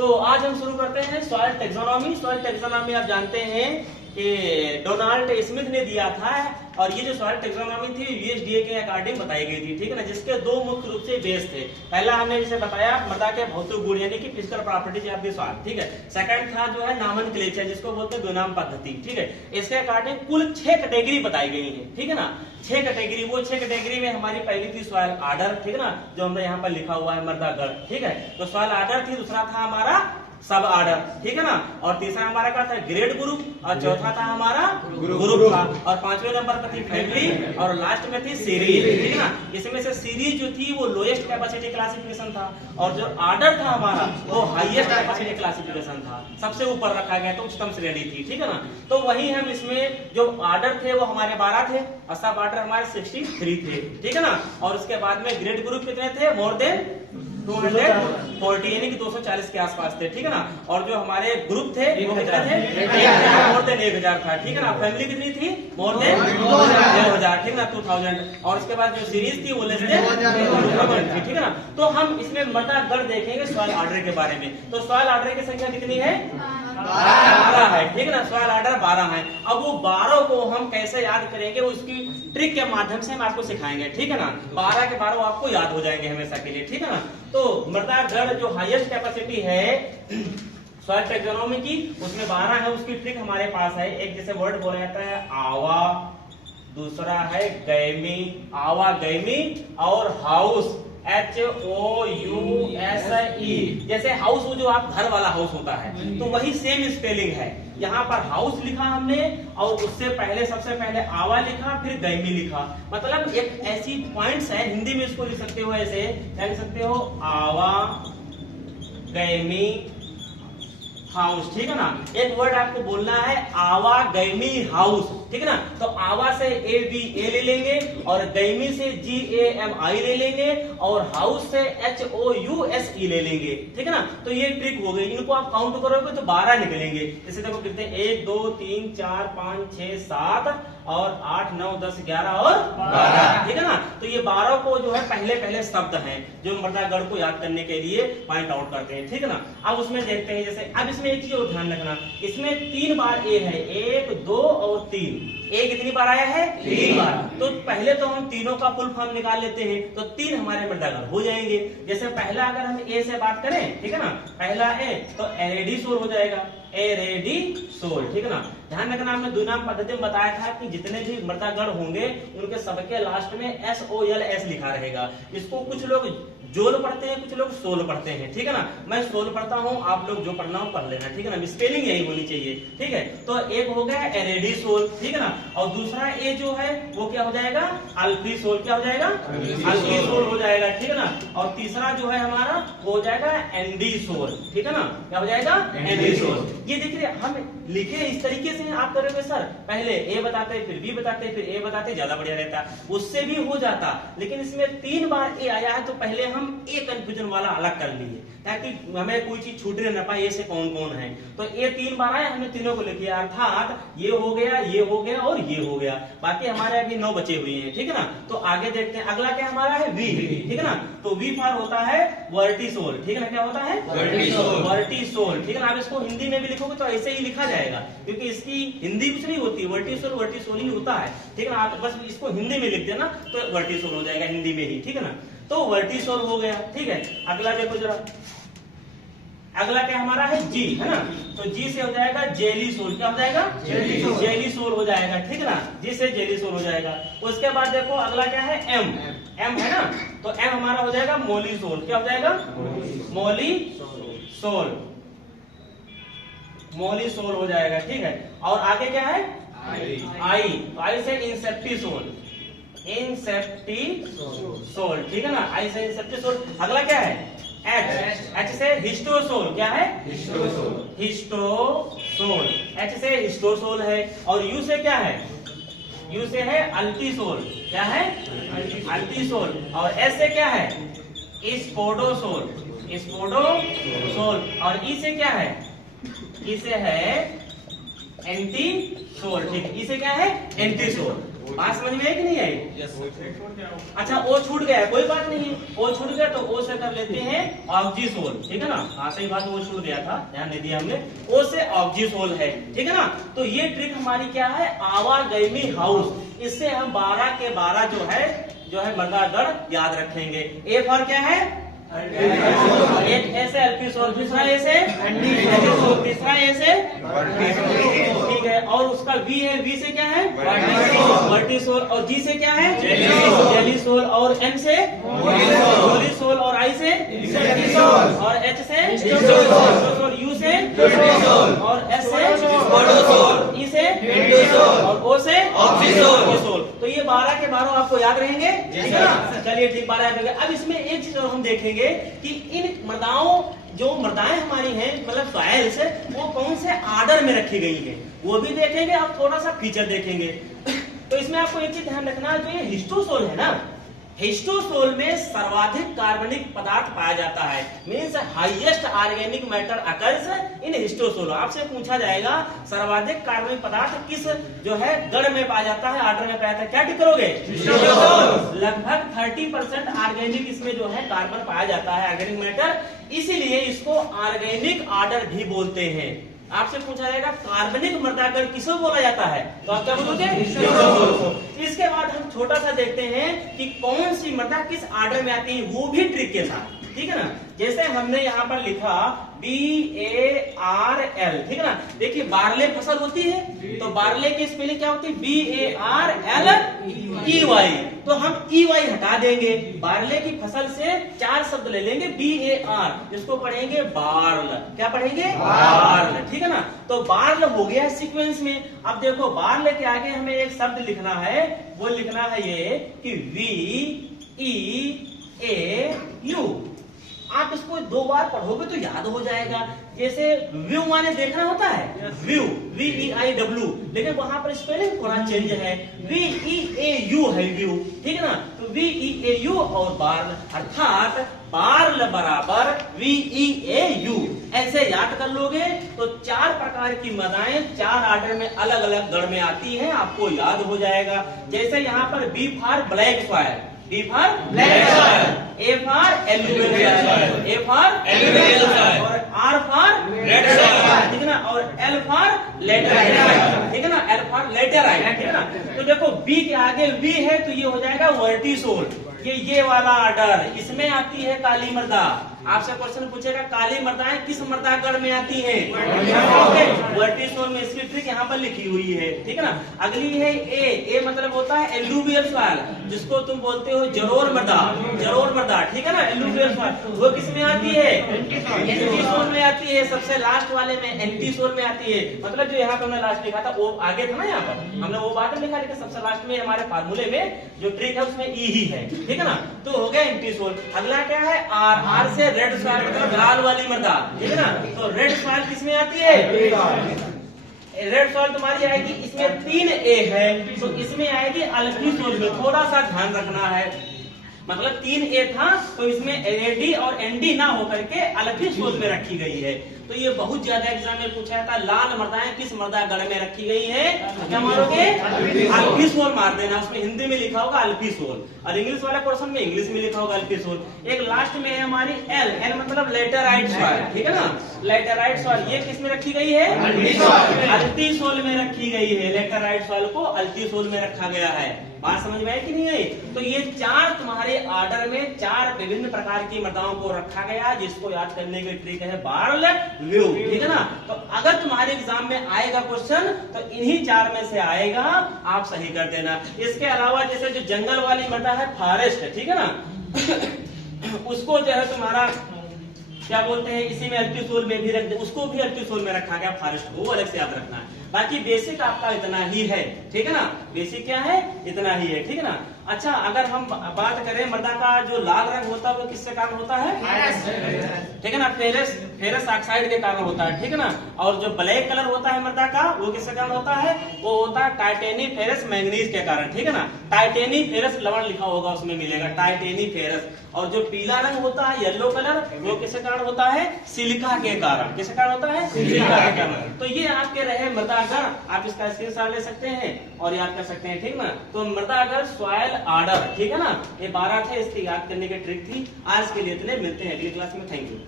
तो आज हम शुरू करते हैं सॉइल टेक्सोनॉमी। सॉइल टेक्सोनॉमी आप जानते हैं कि डोनाल्ड स्मिथ ने दिया था, और ये जो सॉइल टेक्सोनॉमी थी यूएसडीए के अकॉर्डिंग बताई गई थी, ठीक है ना, जिसके दो मुख्य रूप से बेस थे। पहला हमने जैसे बताया मृदा के भौतिक गुण यानी कि physical properties of the soil, ठीक है। सेकंड था जो है नामनक्लेचर, जिसको बोलते हैं द्विनाम पद्धति, ठीक है। इसके अकॉर्डिंग कुल 6 कैटेगरी बताई गई है, ठीक है ना। 6 कैटेगरी, वो 6 कैटेगरी में हमारी पहली थी सॉइल आर्डर, ठीक है ना, जो हमने यहाँ पर लिखा हुआ है मृदा गण, ठीक है। तो सॉइल आर्डर थी, दूसरा था हमारा सब आर्डर, ठीक है ना, और तीसरा हमारा क्या था ग्रेड ग्रुप, और चौथा था हमारा ग्रुप था, और 5वें नंबर पर थी फैमिली, और लास्ट में थी सीरीज, ठीक है ना। इसमें से सीरीज जो थी वो लोएस्ट कैपेसिटी क्लासिफिकेशन था, और जो आर्डर था हमारा वो हाईएस्ट कैपेसिटी क्लासिफिकेशन था, सबसे ऊपर रखा गया तो उच्चतम श्रेणी थी, ठीक है ना। तो वही हम इसमें जो आर्डर थे वो हमारे 12 थे, और सब आर्डर हमारे 63 थे, ठीक है ना। और उसके बाद में ग्रेड ग्रुप कितने थे, मोर देन 240 यानी कि 240 के आसपास थे, ठीक है ना। और जो हमारे ग्रुप थे वो कितने थे, मोर देन 1000 था, ठीक है ना। फैमिली कितनी थी, मोर देन 2000, ठीक है ना, 2000। और उसके बाद जो सीरीज थी वो लेस देन 1 थी, ठीक है ना। तो हम इसमें मृदा गण देखेंगे सॉइल आर्डर के बारे में। तो सॉइल आर्डर की संख्या कितनी है, 12 है, ठीक है ना। सॉइल आर्डर 12 है। अब वो 12 को हम कैसे याद करेंगे, उसकी ट्रिक के माध्यम से हम आपको सिखाएंगे, ठीक है ना। 12 के 12 आपको याद हो जाएंगे हमेशा के लिए, ठीक है ना। तो मृदा गण जो हाईएस्ट कैपेसिटी है सॉइल टेक्सोनॉमी की, उसमें 12 है। उसकी ट्रिक हमारे पास है, एक जैसे वर्ड बोला जाता है आवा, दूसरा है गैमी, आवा गैमी, और हाउस HOUSE। जैसे हाउस वो जो आप घर वाला हाउस होता है, तो वही सेम स्पेलिंग है। यहाँ पर हाउस लिखा हमने, और उससे पहले सबसे पहले आवा लिखा, फिर गैमी लिखा। मतलब एक ऐसी पॉइंट्स है, हिंदी में इसको लिख सकते हो ऐसे, क्या लिख सकते हो, आवा गैमी हाउस, ठीक है ना। एक वर्ड आपको बोलना है आवा गैमी हाउस, ठीक है ना। तो आवा से AVA ले लेंगे, और गैमी से GAMI ले लेंगे, और हाउस से HOUSE ले लेंगे, ठीक है ना। तो ये ट्रिक हो गई। इनको आप काउंट करोगे तो 12 निकलेंगे। जैसे देखो कितने, 1 2 3 4 5 6 7 और 8 9 10 11 और 12, ठीक है ना। तो ये 12 को जो है पहले पहले शब्द हैं जो मृदा गण को याद करने के लिए पॉइंट आउट करते हैं, ठीक है ना। अब उसमें देखते हैं, जैसे अब इसमें एक चीज और ध्यान रखना, इसमें 3 बार ए है, 1 2 और 3। ए कितनी बार आया है, 3 बार। तो पहले तो हम तीनों का फुल फॉर्म निकाल लेते हैं, तो 3 हमारे मृदा गण हो जाएंगे। जैसे पहला अगर हम ए से बात करें, ठीक है ना, पहला ए तो एरेडीसोल हो जाएगा, एरेडीसोल, ठीक है ना। ध्यान रखना, हमने द्विनाम पद्धति में बताया था कि जितने भी मृदा गण होंगे उनके सबके लास्ट में SOLS लिखा रहेगा। इसको कुछ लोग जोल पढ़ते हैं, कुछ लोग सोल पढ़ते हैं, ठीक है ना। मैं सोल पढ़ता हूं, आप लोग जो पढ़ना हो पढ़ लेना, ठीक है ना। स्पेलिंग यही होनी चाहिए, ठीक है। तो एक हो गया एरेडीसोल, ठीक है ना, और दूसरा ए जो है वो क्या हो जाएगा, अल्फीसोल, क्या हो जाएगा, अल्फीसोल हो जाएगा, ठीक है ना। और तीसरा जो है हमारा वो हो जाएगा एंडीसोल, ठीक है ना, क्या हो जाएगा, एंडीसोल। ये देखिए हम लिखे इस तरीके से, आप करोगे सर पहले ए बताते फिर बी बताते फिर ए बताते, ज्यादा बढ़िया रहता, उससे भी हो जाता। लेकिन इसमें 3 बार ए आया है, तो पहले हम ए कंफ्यूजन वाला अलग कर लिए ताकि हमें कोई चीज छूटने न पाए, ए से कौन कौन है। तो ए 3 बार आया, हमने तीनों को लिख लिया, अर्थात ये हो गया, ये हो गया और ये हो गया। बाकी हमारे अभी 9 बचे हुए हैं, ठीक है ना। तो आगे देखते हैं, अगला क्या हमारा है, वी, ठीक है ना। तो वी फॉर होता है वर्टिसोल, ठीक है ना, क्या होता है, वर्टिसोल, ठीक है ना। आप इसको हिंदी में भी लिखोगे तो ऐसे ही लिखा जाएगा, क्योंकि इसकी हिंदी कुछ नहीं होती, वर्टिसोल वर्टिसोल ही होता है, ठीक है ना। आप बस इसको हिंदी में लिख देना तो वर्टिसोल हो जाएगा हिंदी में ही, ठीक है ना। तो वर्टिसोल हो गया, ठीक है। अगला देखो जरा, अगला क्या हमारा है, जी, है ना। तो जी से हो जाएगा जेलीसोल, क्या हो जाएगा, जेलीसोल हो जाएगा, ठीक है ना। जी से जेलीसोल हो जाएगा। उसके बाद देखो अगला क्या है, एम, एम है ना। तो एम हमारा हो जाएगा मोलीसोल, क्या हो जाएगा, मोलीसोल, मोलीसोल हो जाएगा, ठीक है। और आगे क्या है, आई, तो आई से इंसेप्टिसोल, इंसेप्टिसोल, ठीक है ना, आई से इंसेप्टिसोल। अगला क्या है, एच, एच से हिस्टोसोल, क्या है, हिस्टोसोल, एच से हिस्टोसोल है। और यू से क्या है, यू से है अल्टीसोल, क्या है, अल्टीसोल। और एस से क्या है, स्पोडोसोल, स्पोडोसोल। और ई से क्या है, ई से है एंटीसोल, ठीक है, ई से क्या है, एंटीसोल। बात समझ में आई कि नहीं आई? अच्छा ओ छूट गया है, कोई बात नहीं है, ओ छूट गया तो ओ से कर लेते हैं ऑक्सीसोल, ठीक है ना? हाँ सही बात, वो छूट गया था, ध्यान नहीं दिया हमने। ओ से ऑक्सीसोल है, ठीक है ना? तो ये ट्रिक हमारी क्या है, आवागैमी हाउस। इससे हम 12 के 12 जो है मर्दा गण याद रखेंगे। ए फॉर क्या है, एक ऐसे अल्फीसोल, दूसरा ऐसे एंटीसोल, तीसरा ऐसे, ठीक है। और उसका वी है, वी से क्या है वर्टिसोल, और जी से क्या है जेलीसोल, और एम से जोलीसोल, और आई से और एच से यू से और एस से ई से और ओ से ऑक्सीसोल। तो ये 12 के 12 आपको याद रहेंगे, ठीक है ना? चलिए ठीक, 12 याद रहेंगे। अब इसमें एक चीज हम देखेंगे कि इन मृदाओं, जो मृदाएं हमारी हैं, मतलब सॉइल्स, वो कौन से आर्डर में रखी गई हैं, वो भी देखेंगे। अब थोड़ा सा फीचर देखेंगे। तो इसमें आपको एक चीज ध्यान रखना, जो ये हिस्टोसोल है ना, हिस्टोसोल में सर्वाधिक कार्बनिक पदार्थ पाया जाता है, means highest organic matter occurs in histosol. आपसे पूछा जाएगा सर्वाधिक कार्बनिक पदार्थ किस जो है गण में पाया जाता है, आर्डर में पाया जाता है, क्या टिक करोगे? हिस्टोसोल। लगभग 30% ऑर्गेनिक इसमें जो है कार्बन पाया जाता है, ऑर्गेनिक मैटर, इसीलिए इसको ऑर्गेनिक आर्डर भी बोलते हैं। आपसे पूछा जाएगा कार्बनिक मृदागण किसको बोला जाता है, तो आप क्या बोलोगे? इसके बाद हम छोटा सा देखते हैं कि कौन सी मृदा किस आर्डर में आती है, वो भी ट्रिक के साथ, ठीक है ना? जैसे हमने यहाँ पर लिखा BARL, ठीक है ना? देखिए बारले फसल होती है, तो बारले की स्पेलिंग क्या होती है? BARLEY। तो हम EY हटा देंगे, बारले की फसल से 4 शब्द ले लेंगे, BAR, इसको पढ़ेंगे बार्ल। क्या पढ़ेंगे? बार्ल, ठीक है ना? तो बार्ल हो गया सीक्वेंस में। अब देखो बार्ल के आगे हमें एक शब्द लिखना है, वो लिखना है ये कि VEAU। आप इसको 2 बार पढ़ोगे तो याद हो जाएगा। जैसे व्यू माने देखना होता है, व्यू VEIW, लेकिन वहां पर स्पेलिंग थोड़ा चेंज है, VEAU है व्यू, ठीक है ना? तो VEAU और बार्ल, अर्थात बार्ल बराबर VEAU, ऐसे याद कर लोगे तो 4 प्रकार की मृदाएं 4 आर्डर में अलग अलग गण में आती हैं, आपको याद हो जाएगा। जैसे यहाँ पर B for black soil, B for black soil, A for alluvial soil, A for alluvial soil, और R फॉर रेड सॉइल, ठीक है ना? और L फॉर लैटेराइट, ठीक है ना? L फॉर लैटेराइट, ठीक है ना? तो देखो B के आगे V है तो ये हो जाएगा वर्टिसोल, ये वाला आर्डर, इसमें आती है काली मृदा। आपसे क्वेश्चन पूछेगा काली मृदाएं किस मृदा गण में आती हैं? वर्टिसोल में। इसकी ट्रिक यहाँ पर लिखी हुई है, ठीक है ना? अगली है ए मतलब होता है एल्यूवियल सॉइल, जिसको तुम बोलते हो जरोर मृदा, ठीक है ना? एल्यूवियल सॉइल वो किस में आती है? एंटीसोल में आती है। सबसे लास्ट वाले में एंटीसोल में आती है। मतलब जो यहाँ पर हमने लास्ट लिखा था वो आगे था ना, यहाँ पर हमने वो बाद में लिखा, लेकिन सबसे लास्ट में हमारे फार्मूले में जो ट्रिक है उसमें ई ही है, ठीक है ना? तो हो गया एंटीसोल। अगला क्या है? आर से रेड सॉइल, मतलब लाल वाली मृदा, ठीक है ना? तो रेड सॉइल किसमें आती है? रेड सॉइल तुम्हारी आएगी, इसमें 3 A है, तो इसमें आएगी अल्फीसोल में। थोड़ा सा ध्यान रखना है, मतलब 3 A था तो इसमें AD और ND ना होकर के अल्फीसोल में रखी गई है। तो ये बहुत ज्यादा एग्जाम में पूछा था, लाल मृदाएं किस मृदा गण में रखी गई है? क्या मारोगे? अल्फीसोल मार देना। उसमें हिंदी में लिखा होगा अल्फीसोल, और इंग्लिश वाला क्वेश्चन में इंग्लिश में लिखा होगा अल्फीसोल। एक लास्ट में है हमारी L मतलब लैटेराइट सॉइल, ठीक है ना? लैटेराइट सॉइल ये किस में रखी गई है? अल्टीसोल में रखी गई है। लैटेराइट सॉइल को अल्टीसोल में रखा गया है। बात समझ में आई कि नहीं आई? तो ये 4 तुम्हारे आर्डर में 4 विभिन्न प्रकार की मृदाओं को रखा गया, जिसको याद करने की ट्रिक है बार्ल व्यू, ठीक है ना? तो अगर तुम्हारे एग्जाम में आएगा क्वेश्चन तो इन्हीं 4 में से आएगा, आप सही कर देना। इसके अलावा जैसे जो जंगल वाली मृदा है फॉरेस्ट, ठीक है ना? उसको जो है तुम्हारा क्या बोलते हैं, इसी में अल्टीसोल में भी रख दे, उसको भी अल्टीसोल में रखा गया फॉरेस्ट को, वो अलग से याद रखना है। बाकी बेसिक आपका इतना ही है, ठीक है ना? बेसिक क्या है? इतना ही है, ठीक है ना? अच्छा, अगर हम बात करें मृदा का जो लाल रंग होता है वो किससे काम होता है? ठीक है ना? फेरस ऑक्साइड के कारण होता है, ठीक है ना। और जो ब्लैक कलर होता है मृदा का वो किसके कारण होता है, वो होता है टाइटेनी फेरस मैंगनीज के कारण, ठीक है ना। टाइटेनी फेरस लवण लिखा होगा उसमें मिलेगा टाइटेनी फेरस। और जो पीला रंग होता है येलो कलर, वो किसके कारण होता है, सिलिका के कारण। किसके कारण होता है, सिलिका के कारण। तो ये आपके रहे मृदा गण, आप इसका स्क्रीनशॉट ले सकते हैं और याद कर सकते हैं, ठीक ना। तो मृदा गण सॉइल ऑर्डर, ठीक है ना, ये 12 थे, इसकी याद करने की ट्रिक थी। आज के लिए इतने, मिलते हैं अगली क्लास में। Thank you.